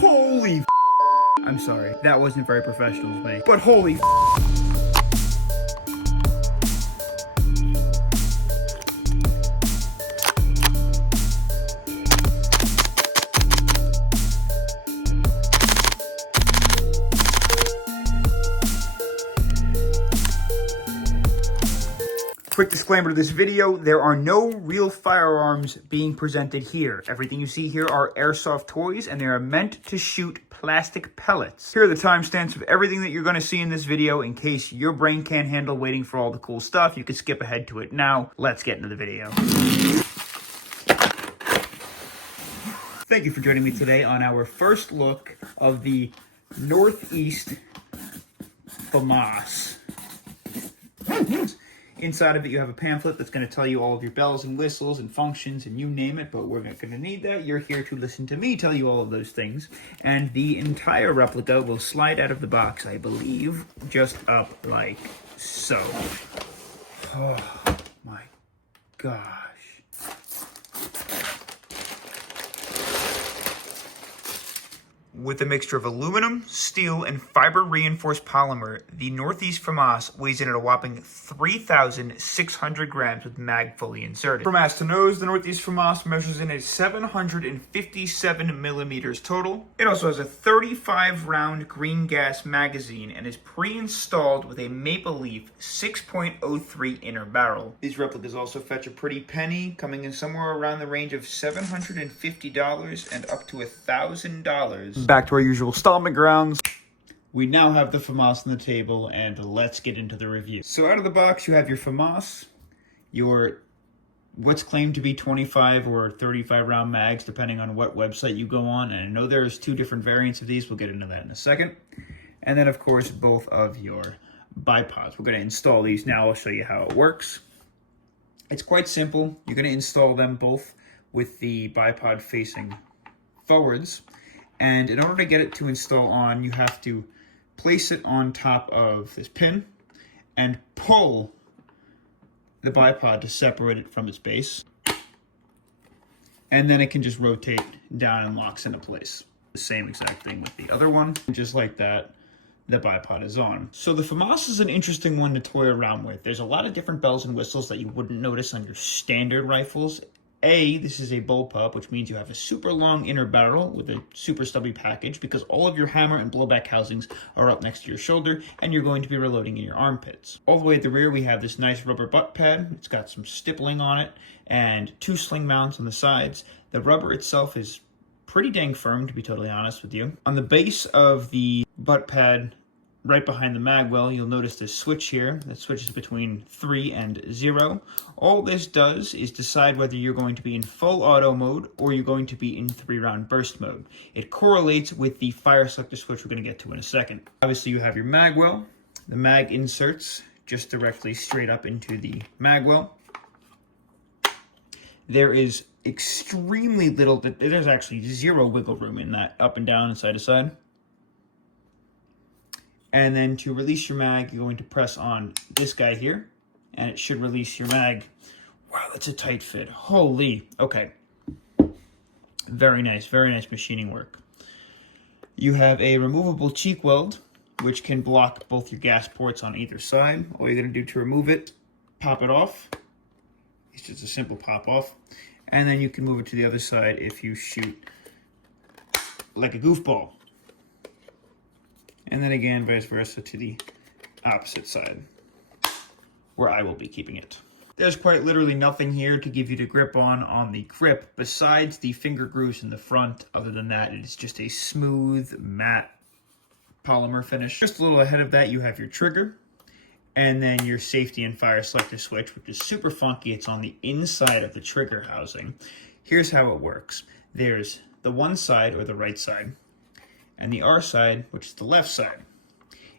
Holy I'm sorry, that wasn't very professional of me, but holy Quick disclaimer to this video, there are no real firearms being presented here. Everything you see here are airsoft toys, and they are meant to shoot plastic pellets. Here are the timestamps of everything that you're going to see in this video. In case your brain can't handle waiting for all the cool stuff, you can skip ahead to it now. Let's get into the video. Thank you for joining me today on our first look of the Northeast FAMAS. Inside of it, you have a pamphlet that's going to tell you all of your bells and whistles and functions and you name it, but we're not going to need that. You're here to listen to me tell you all of those things. And the entire replica will slide out of the box, I believe, just up like so. Oh my gosh. With a mixture of aluminum, steel, and fiber-reinforced polymer, the Northeast FAMAS weighs in at a whopping 3,600 grams with mag fully inserted. From ass to nose, the Northeast FAMAS measures in at 757 millimeters total. It also has a 35-round green gas magazine and is pre-installed with a Maple Leaf 6.03 inner barrel. These replicas also fetch a pretty penny, coming in somewhere around the range of $750 and up to $1,000. Back to our usual installment grounds. We now have the FAMAS on the table, and let's get into the review. So out of the box, you have your FAMAS, your what's claimed to be 25 or 35 round mags, depending on what website you go on. And I know there's two different variants of these. We'll get into that in a second. And then, of course, both of your bipods. We're going to install these now. I'll show you how it works. It's quite simple. You're going to install them both with the bipod facing forwards. And in order to get it to install on, you have to place it on top of this pin and pull the bipod to separate it from its base. And then it can just rotate down and locks into place. The same exact thing with the other one. Just like that, the bipod is on. So the FAMAS is an interesting one to toy around with. There's a lot of different bells and whistles that you wouldn't notice on your standard rifles. This is a bullpup, which means you have a super long inner barrel with a super stubby package because all of your hammer and blowback housings are up next to your shoulder and you're going to be reloading in your armpits. All the way at the rear, we have this nice rubber butt pad. It's got some stippling on it and two sling mounts on the sides. The rubber itself is pretty dang firm, to be totally honest with you. On the base of the butt pad, right behind the mag well, you'll notice this switch here that switches between 3 and 0. All this does is decide whether you're going to be in full auto mode or you're going to be in 3-round burst mode. It correlates with the fire selector switch we're going to get to in a second. Obviously, you have your mag well. The mag inserts just directly straight up into the mag well. There is extremely little, there's actually zero wiggle room in that up and down and side to side. And then to release your mag, you're going to press on this guy here, and it should release your mag. Wow, that's a tight fit. Holy, okay. Very nice machining work. You have a removable cheek weld, which can block both your gas ports on either side. All you're gonna do to remove it, pop it off. It's just a simple pop off. And then you can move it to the other side if you shoot like a goofball. And then again, vice versa to the opposite side, where I will be keeping it. There's quite literally nothing here to give you the grip on the grip, besides the finger grooves in the front. Other than that, it is just a smooth, matte polymer finish. Just a little ahead of that, you have your trigger, and then your safety and fire selector switch, which is super funky. It's on the inside of the trigger housing. Here's how it works. There's the one side, or the right side, and the R side, which is the left side.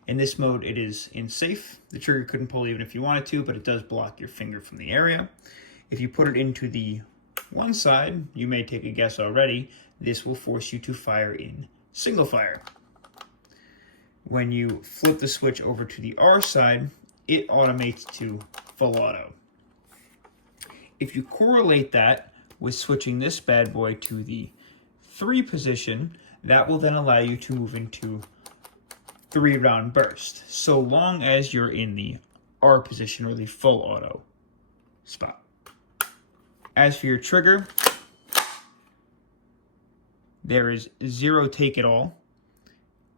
In this mode, it is in safe. The trigger couldn't pull even if you wanted to, but it does block your finger from the area. If you put it into the one side, you may take a guess already, this will force you to fire in single fire. When you flip the switch over to the R side, it automates to full auto. If you correlate that with switching this bad boy to the 3 position, that will then allow you to move into 3-round burst, so long as you're in the R position or the full auto spot. As for your trigger, there is 0 take at all,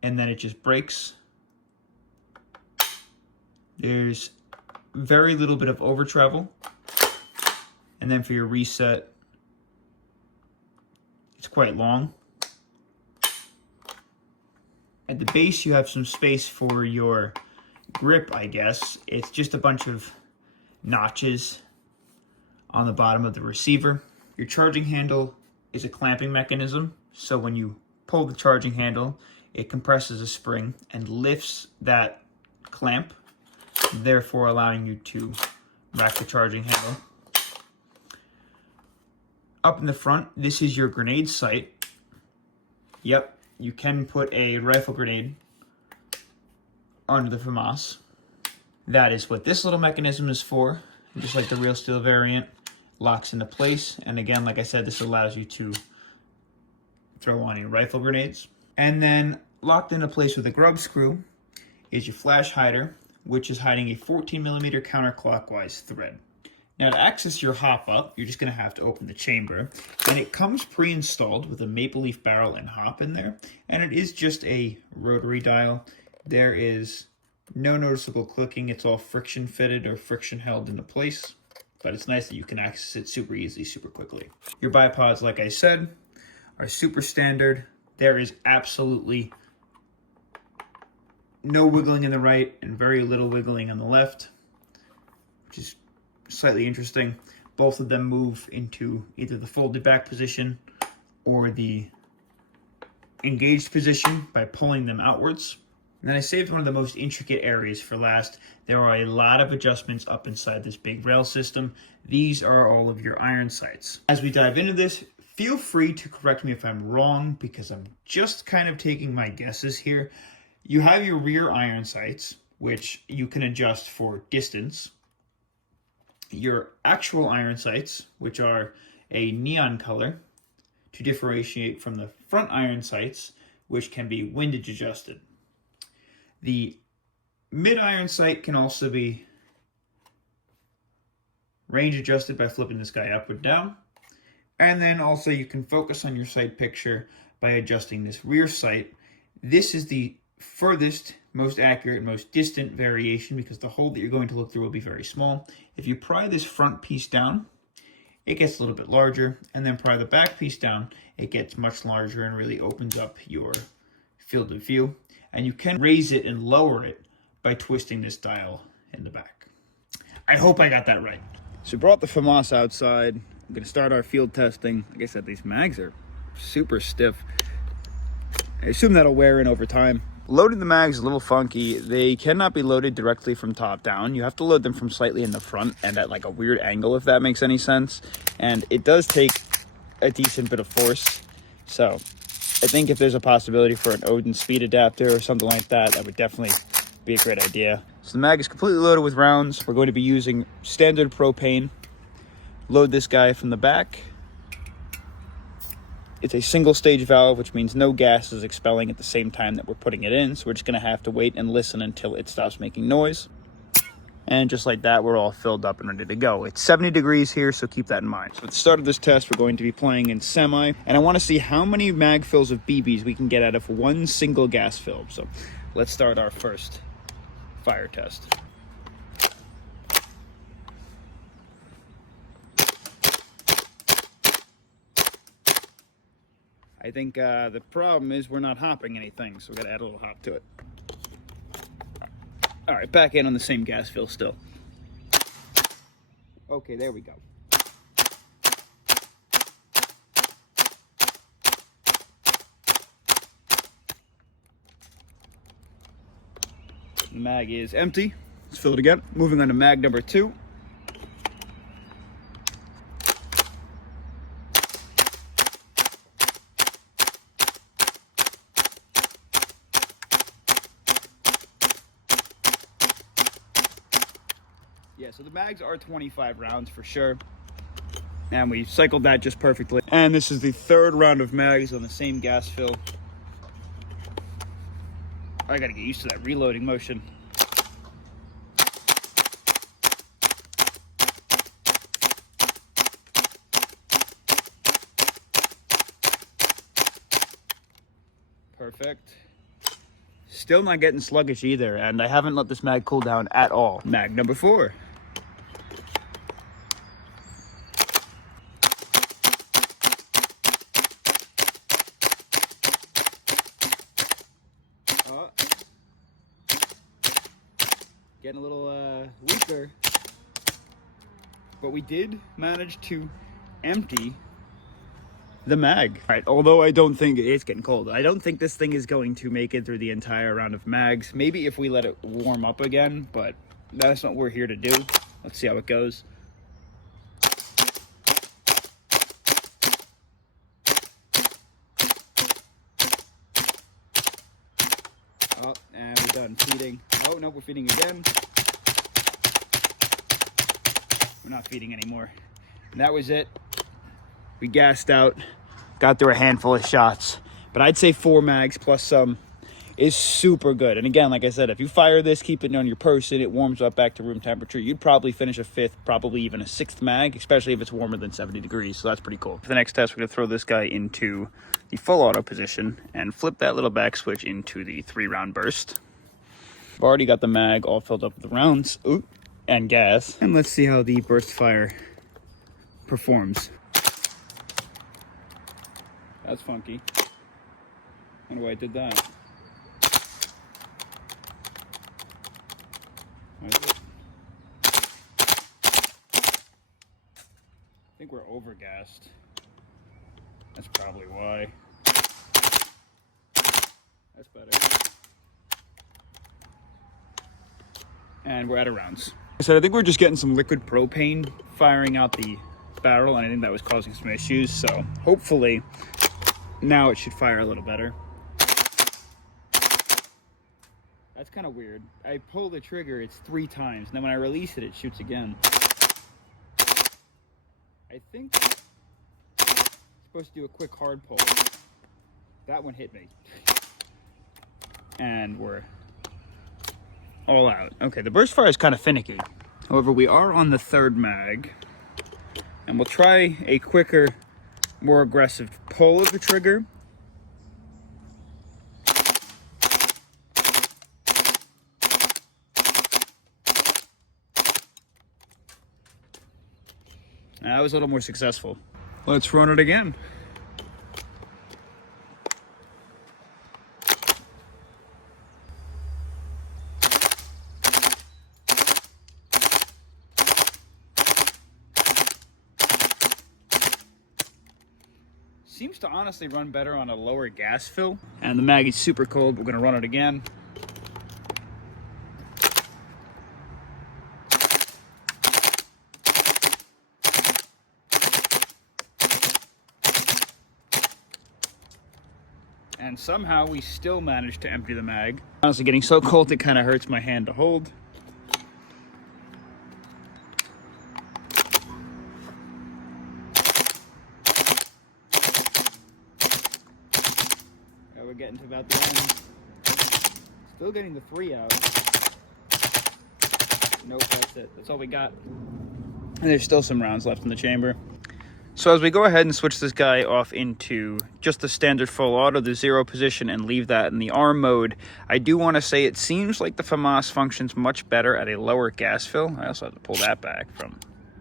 and then it just breaks. There's very little bit of over travel, and then for your reset, it's quite long. At the base, you have some space for your grip, I guess. It's just a bunch of notches on the bottom of the receiver. Your charging handle is a clamping mechanism, so when you pull the charging handle, it compresses a spring and lifts that clamp, therefore allowing you to rack the charging handle. Up in the front, this is your grenade sight. Yep, you can put a rifle grenade under the FAMAS. That is what this little mechanism is for. Just like the real steel variant, locks into place. And again, like I said, this allows you to throw on your rifle grenades. And then locked into place with a grub screw is your flash hider, which is hiding a 14mm counterclockwise thread. Now to access your hop up, you're just going to have to open the chamber, and it comes pre-installed with a maple leaf barrel and hop in there, and it is just a rotary dial. There is no noticeable clicking. It's all friction fitted or friction held into place, but it's nice that you can access it super easily, super quickly. Your bipods, like I said, are super standard. There is absolutely no wiggling in the right and very little wiggling on the left, which is slightly interesting. Both of them move into either the folded back position or the engaged position by pulling them outwards. And then I saved one of the most intricate areas for last. There are a lot of adjustments up inside this big rail system. These are all of your iron sights. As we dive into this, feel free to correct me if I'm wrong, because I'm just kind of taking my guesses here. You have your rear iron sights, which you can adjust for distance. Your actual iron sights, which are a neon color, to differentiate from the front iron sights, which can be windage adjusted. The mid iron sight can also be range adjusted by flipping this guy up or down. And then also you can focus on your sight picture by adjusting this rear sight. This is the furthest, most accurate, most distant variation, because the hole that you're going to look through will be very small. If you pry this front piece down, it gets a little bit larger, and then pry the back piece down, it gets much larger and really opens up your field of view. And you can raise it and lower it by twisting this dial in the back. I hope I got that right. So we brought the FAMAS outside. I'm going to start our field testing. Like I said, these mags are super stiff. I assume that'll wear in over time. Loading the mags is a little funky. They cannot be loaded directly from top down. You have to load them from slightly in the front and at like a weird angle, if that makes any sense. And it does take a decent bit of force. So I think if there's a possibility for an Odin speed adapter or something like that, that would definitely be a great idea. So the mag is completely loaded with rounds. We're going to be using standard propane. Load this guy from the back. It's a single stage valve, which means no gas is expelling at the same time that we're putting it in. So we're just going to have to wait and listen until it stops making noise. And just like that, we're all filled up and ready to go. It's 70 degrees here, so keep that in mind. So at the start of this test, we're going to be playing in semi. And I want to see how many mag fills of BBs we can get out of one single gas fill. So let's start our first fire test. I think the problem is we're not hopping anything, so we've got to add a little hop to it. All right, back in on the same gas fill still. Okay, there we go. The mag is empty. Let's fill it again. Moving on to mag number 2. Yeah, so the mags are 25 rounds for sure. And we cycled that just perfectly. And this is the third round of mags on the same gas fill. I gotta get used to that reloading motion. Perfect. Still not getting sluggish either, and I haven't let this mag cool down at all. Mag number 4. Getting a little weaker, but we did manage to empty the mag. All right, although I don't think it's getting cold, I don't think this thing is going to make it through the entire round of mags. Maybe if we let it warm up again, but that's what we're here to do. Let's see how it goes. Oh, and we're done feeding. Oh, no, we're feeding again. We're not feeding anymore. And that was it. We gassed out, got through a handful of shots. But I'd say 4 mags plus some is super good. And again, like I said, if you fire this, keep it on your person, it warms up back to room temperature. You'd probably finish a 5th, probably even a 6th mag, especially if it's warmer than 70 degrees. So that's pretty cool. For the next test, we're gonna throw this guy into the full auto position and flip that little back switch into the 3-round burst. I've already got the mag all filled up with rounds and gas. And let's see how the burst fire performs. That's funky. I wonder why I did that. I think we're overgassed. That's probably why. That's better. And we're out of rounds. So I think we're just getting some liquid propane firing out the barrel, and I think that was causing some issues. So hopefully now it should fire a little better. That's kind of weird. I pull the trigger, it's 3 times, and then when I release it, it shoots again. I think it's supposed to do a quick hard pull. That one hit me. And we're all out. Okay, the burst fire is kind of finicky. However, we are on the 3rd mag, and we'll try a quicker, more aggressive pull of the trigger. That was a little more successful. Let's run it again. Seems to honestly run better on a lower gas fill. And the mag is super cold. We're gonna run it again. And somehow we still managed to empty the mag. Honestly, getting so cold it kind of hurts my hand to hold. Yeah, we're getting to about the end. Still getting the 3 out. Nope, that's it. That's all we got. And there's still some rounds left in the chamber. So as we go ahead and switch this guy off into just the standard full auto, the 0 position, and leave that in the arm mode, I do want to say it seems like the FAMAS functions much better at a lower gas fill. I also have to pull that back from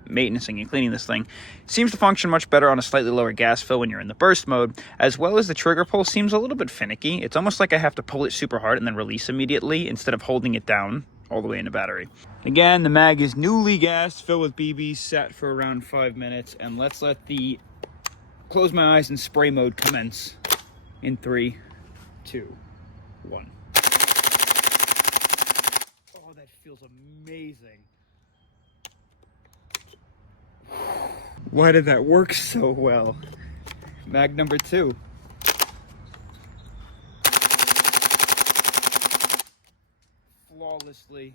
maintaining and cleaning this thing. It seems to function much better on a slightly lower gas fill when you're in the burst mode, as well as the trigger pull seems a little bit finicky. It's almost like I have to pull it super hard and then release immediately instead of holding it down all the way in the battery. Again, the mag is newly gassed, filled with BBs, sat for around 5 minutes, and let's let the close my eyes and spray mode commence in 3, 2, 1. Oh, that feels amazing. Why did that work so well? Mag number 2. Flawlessly.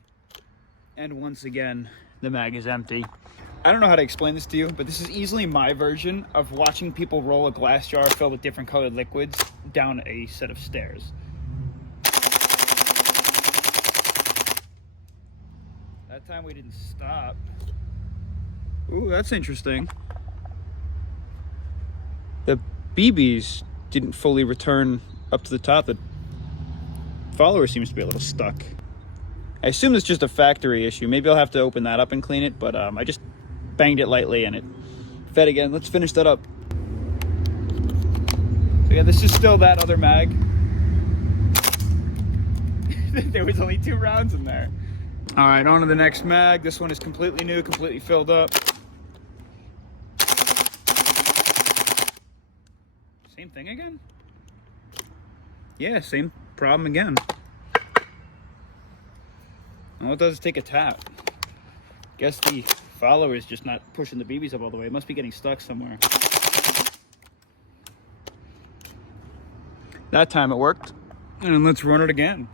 And once again, the mag is empty. I don't know how to explain this to you, but this is easily my version of watching people roll a glass jar filled with different colored liquids down a set of stairs. That time we didn't stop. Ooh, that's interesting. The BBs didn't fully return up to the top. The follower seems to be a little stuck. I assume it's just a factory issue. Maybe I'll have to open that up and clean it, but I just banged it lightly and it fed again. Let's finish that up. So yeah, this is still that other mag. There was only 2 rounds in there. All right, on to the next mag. This one is completely new, completely filled up. Same thing again? Yeah, same problem again. All it does is take a tap. Guess the follower is just not pushing the BBs up all the way. It must be getting stuck somewhere. That time it worked. And let's run it again.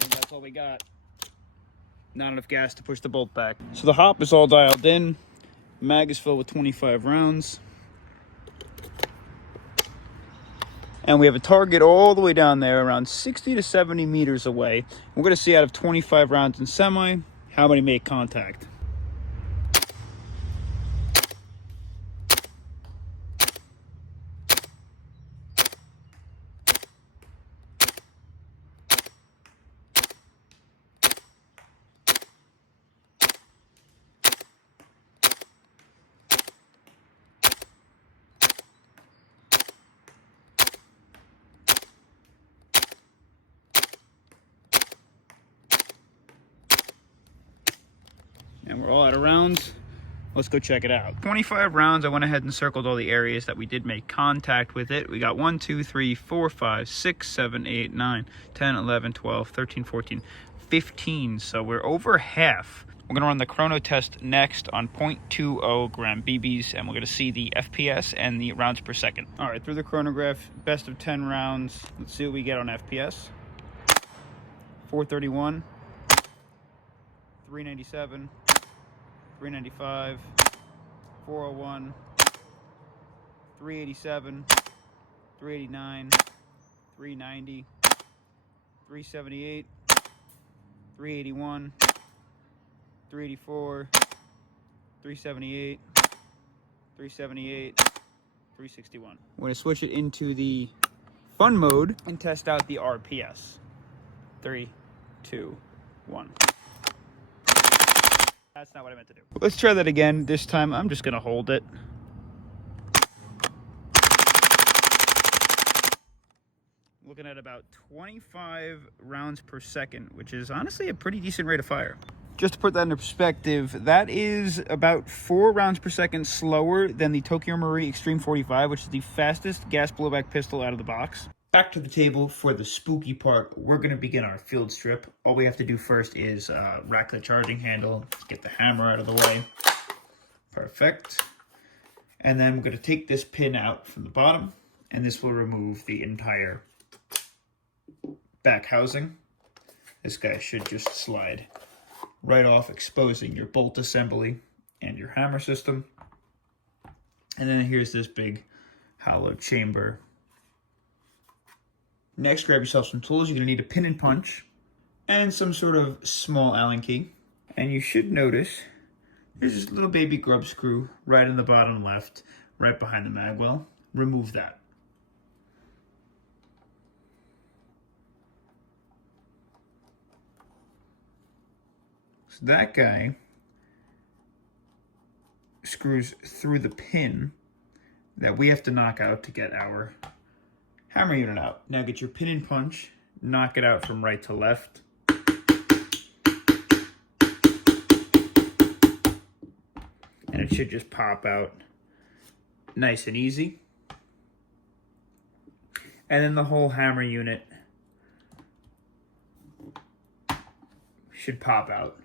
And that's all we got. Not enough gas to push the bolt back. So the hop is all dialed in. Mag is filled with 25 rounds. And we have a target all the way down there, around 60 to 70 meters away. We're going to see out of 25 rounds in semi, how many make contact. And we're all out of rounds. Let's go check it out. 25 rounds, I went ahead and circled all the areas that we did make contact with it. We got 1, 2, 3, 4, 5, 6, 7, 8, 9, 10, 11, 12, 13, 14, 15. So we're over half. We're gonna run the chrono test next on 0.20 gram BBs, and we're gonna see the FPS and the rounds per second. All right, through the chronograph, best of 10 rounds. Let's see what we get on FPS. 431, 397, 395, 401, 387, 389, 390, 378, 381, 384, 378, 378, 361. We're going to switch it into the fun mode and test out the RPS. 3, 2, 1. That's not what I meant to do. Let's try that again. This time I'm just going to hold it. Looking at about 25 rounds per second, which is honestly a pretty decent rate of fire. Just to put that into perspective, that is about 4 rounds per second slower than the Tokyo Marui Extreme 45, which is the fastest gas blowback pistol out of the box. Back to the table for the spooky part. We're going to begin our field strip. All we have to do first is rack the charging handle, get the hammer out of the way. Perfect. And then we're going to take this pin out from the bottom, and this will remove the entire back housing. This guy should just slide right off, exposing your bolt assembly and your hammer system. And then here's this big hollow chamber. Next, grab yourself some tools. You're going to need a pin and punch and some sort of small Allen key. And you should notice there's this little baby grub screw right in the bottom left, right behind the mag well. Remove that. So that guy screws through the pin that we have to knock out to get our hammer unit out. Now get your pin and punch, knock it out from right to left. And it should just pop out nice and easy. And then the whole hammer unit should pop out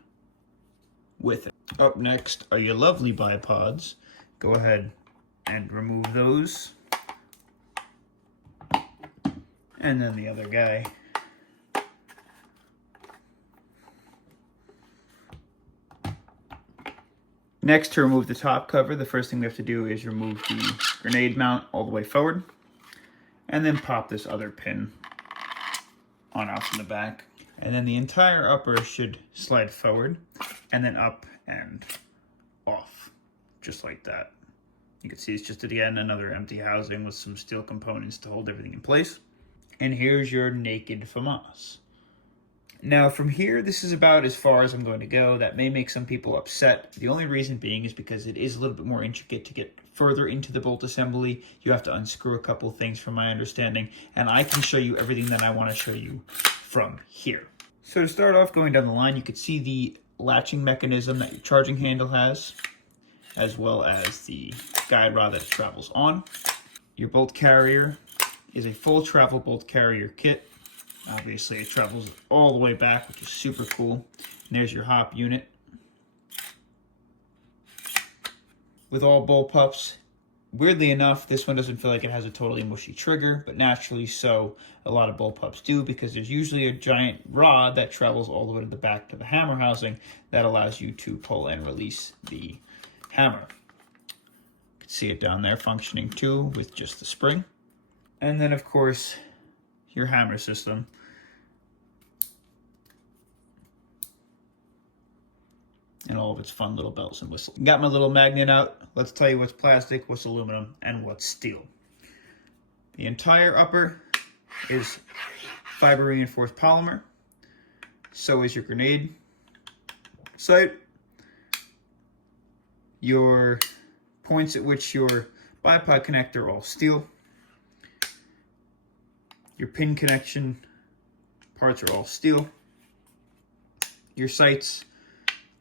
with it. Up next are your lovely bipods. Go ahead and remove those. And then the other guy Next, to remove the top cover, the first thing we have to do is remove the grenade mount all the way forward, and then pop this other pin on off in the back. And then the entire upper should slide forward, and then up and off, just like that. You can see it's just, again, another empty housing with some steel components to hold everything in place. And here's your naked FAMAS. Now from here, this is about as far as I'm going to go. That may make some people upset. The only reason being is because it is a little bit more intricate. To get further into the bolt assembly, you have to unscrew a couple things from my understanding, and I can show you everything that I want to show you from here. So to start off, going down the line, you can see the latching mechanism that your charging handle has, as well as the guide rod that it travels on. Your bolt carrier is a full travel bolt carrier kit. Obviously, it travels all the way back, which is super cool. And there's your hop unit. With all bull pups, weirdly enough, this one doesn't feel like it has a totally mushy trigger, but naturally so, a lot of bull pups do, because there's usually a giant rod that travels all the way to the back to the hammer housing that allows you to pull and release the hammer. You can see it down there functioning too with just the spring. And then, of course, your hammer system. And all of its fun little bells and whistles. Got my little magnet out. Let's tell you what's plastic, what's aluminum, and what's steel. The entire upper is fiber reinforced polymer. So is your grenade sight. Your points at which your bipod connector are all steel. Your pin connection parts are all steel. Your sights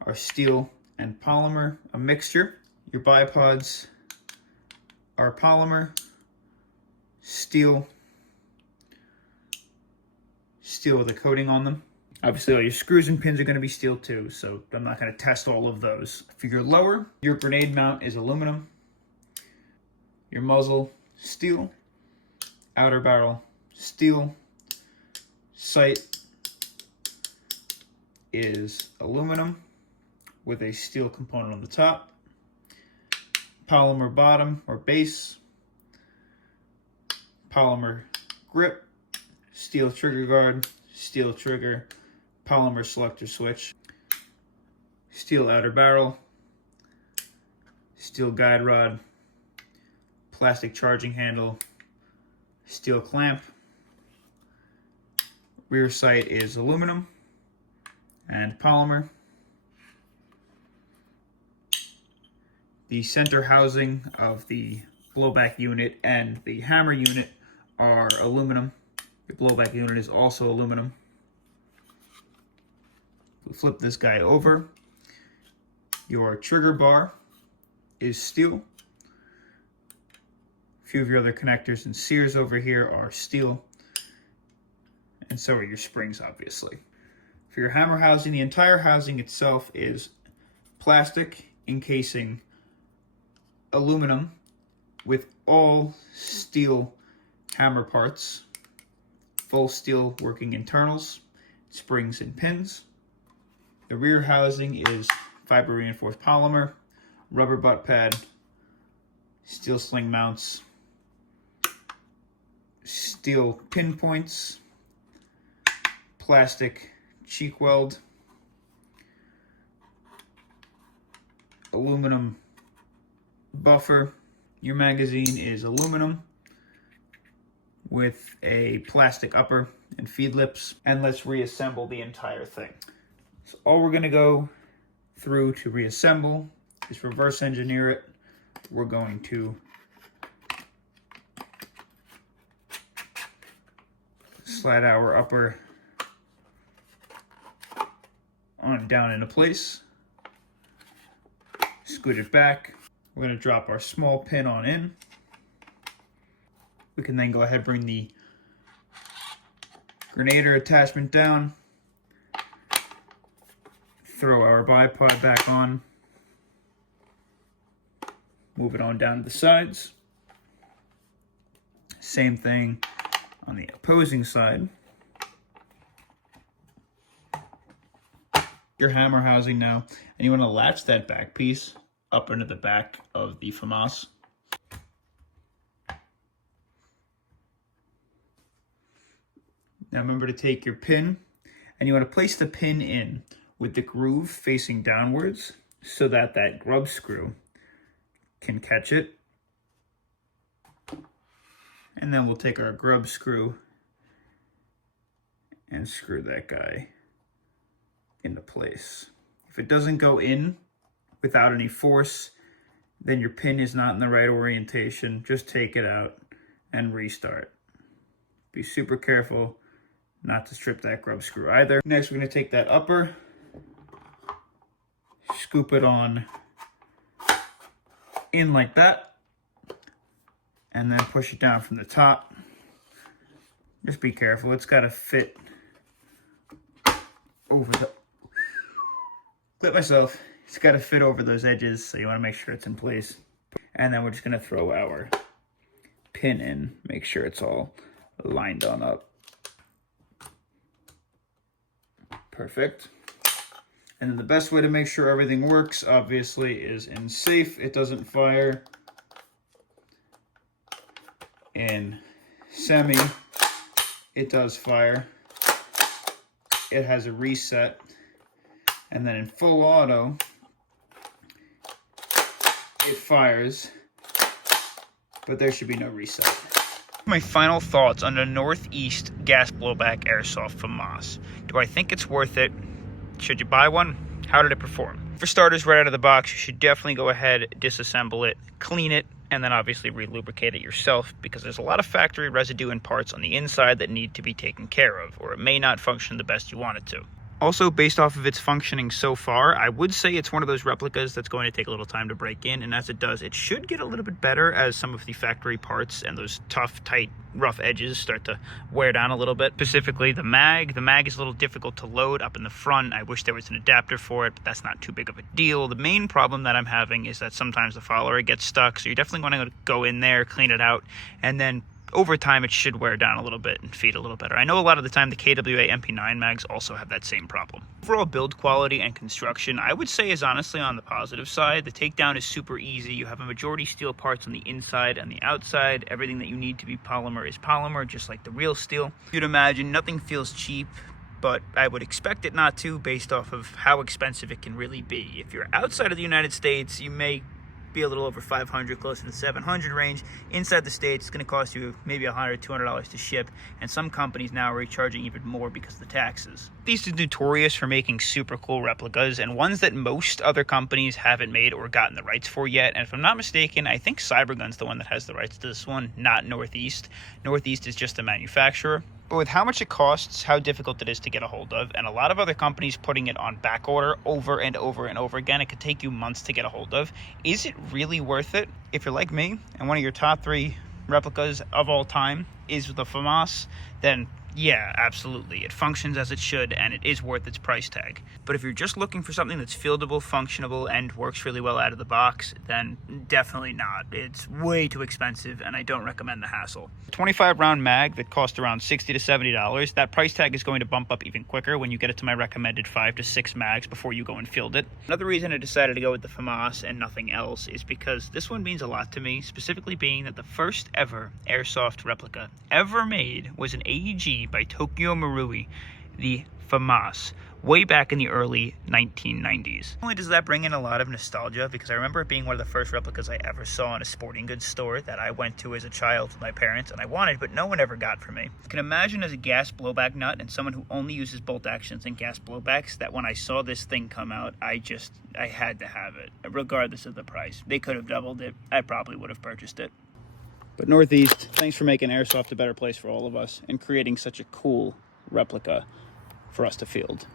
are steel and polymer, a mixture. Your bipods are polymer, steel with a coating on them. Obviously, all your screws and pins are going to be steel too, so I'm not going to test all of those. For your lower, your grenade mount is aluminum. Your muzzle, steel. Outer barrel, steel. Sight is aluminum with a steel component on the top. Polymer bottom or base. Polymer grip. Steel trigger guard. Steel trigger. Polymer selector switch. Steel outer barrel. Steel guide rod. Plastic charging handle. Steel clamp. Rear sight is aluminum and polymer. The center housing of the blowback unit and the hammer unit are aluminum. The blowback unit is also aluminum. We'll flip this guy over. Your trigger bar is steel. A few of your other connectors and sears over here are steel. And so are your springs, obviously. For your hammer housing, the entire housing itself is plastic encasing aluminum with all steel hammer parts, full steel working internals, springs and pins. The rear housing is fiber reinforced polymer, rubber butt pad, steel sling mounts, steel pin points, plastic cheek weld, aluminum buffer. Your magazine is aluminum with a plastic upper and feed lips. And let's reassemble the entire thing. So all we're going to go through to reassemble is reverse engineer it. We're going to slide our upper on down into place, scoot it back. We're going to drop our small pin on in. We can then go ahead and bring the grenader attachment down, throw our bipod back on, move it on down to the sides. Same thing on the opposing side. Your hammer housing now, and you want to latch that back piece up into the back of the FAMAS. Now remember to take your pin, and you want to place the pin in with the groove facing downwards so that that grub screw can catch it. And then we'll take our grub screw and screw that guy into place. If it doesn't go in without any force, then your pin is not in the right orientation. Just take it out and restart. Be super careful not to strip that grub screw either. Next, we're going to take that upper, scoop it on in like that, and then push it down from the top. Just be careful, it's got to fit over the, clip myself, it's got to fit over those edges, so you want to make sure it's in place. And then we're just going to throw our pin in, make sure it's all lined on up. Perfect. And then the best way to make sure everything works, obviously, is in safe. It doesn't fire. In semi, it does fire. It has a reset. And then in full auto, it fires, but there should be no reset. My final thoughts on the Northeast gas blowback airsoft FAMAS. Do I think it's worth it? Should you buy one? How did it perform? For starters, right out of the box, you should definitely go ahead, disassemble it, clean it, and then obviously re-lubricate it yourself, because there's a lot of factory residue and parts on the inside that need to be taken care of, or it may not function the best you want it to. Also, based off of its functioning so far, I would say it's one of those replicas that's going to take a little time to break in, and as it does, it should get a little bit better as some of the factory parts and those tough, tight, rough edges start to wear down a little bit. Specifically, the mag. The mag is a little difficult to load up in the front. I wish there was an adapter for it, but that's not too big of a deal. The main problem that I'm having is that sometimes the follower gets stuck, so you're definitely going to go in there, clean it out, and then over time, it should wear down a little bit and feed a little better. I know a lot of the time the KWA MP9 mags also have that same problem. Overall build quality and construction, I would say, is honestly on the positive side. The takedown is super easy. You have a majority steel parts on the inside and the outside. Everything that you need to be polymer is polymer, just like the real steel. You'd imagine nothing feels cheap, but I would expect it not to based off of how expensive it can really be. If you're outside of the United States, you may be a little over 500, close to the 700 range. Inside the States, it's going to cost you maybe $100, $200 to ship, and some companies now are charging even more because of the taxes. These are notorious for making super cool replicas, and ones that most other companies haven't made or gotten the rights for yet. And if I'm not mistaken, I think Cybergun's the one that has the rights to this one, not Northeast. Northeast is just a manufacturer. But with how much it costs, how difficult it is to get a hold of, and a lot of other companies putting it on back order over and over and over again, it could take you months to get a hold of. Is it really worth it? If you're like me, and one of your top 3 replicas of all time is the FAMAS, then yeah, absolutely. It functions as it should, and it is worth its price tag. But if you're just looking for something that's fieldable, functionable, and works really well out of the box, then definitely not. It's way too expensive, and I don't recommend the hassle. 25-round mag that costs around $60 to $70, that price tag is going to bump up even quicker when you get it to my recommended 5 to 6 mags before you go and field it. Another reason I decided to go with the FAMAS and nothing else is because this one means a lot to me, specifically being that the first ever airsoft replica ever made was an AEG by Tokyo Marui, the FAMAS, way back in the early 1990s. Not only does that bring in a lot of nostalgia, because I remember it being one of the first replicas I ever saw in a sporting goods store that I went to as a child with my parents, and I wanted, but no one ever got for me. I can imagine as a gas blowback nut and someone who only uses bolt actions and gas blowbacks, that when I saw this thing come out, I had to have it, regardless of the price. They could have doubled it. I probably would have purchased it. But Northeast, thanks for making Airsoft a better place for all of us and creating such a cool replica for us to field.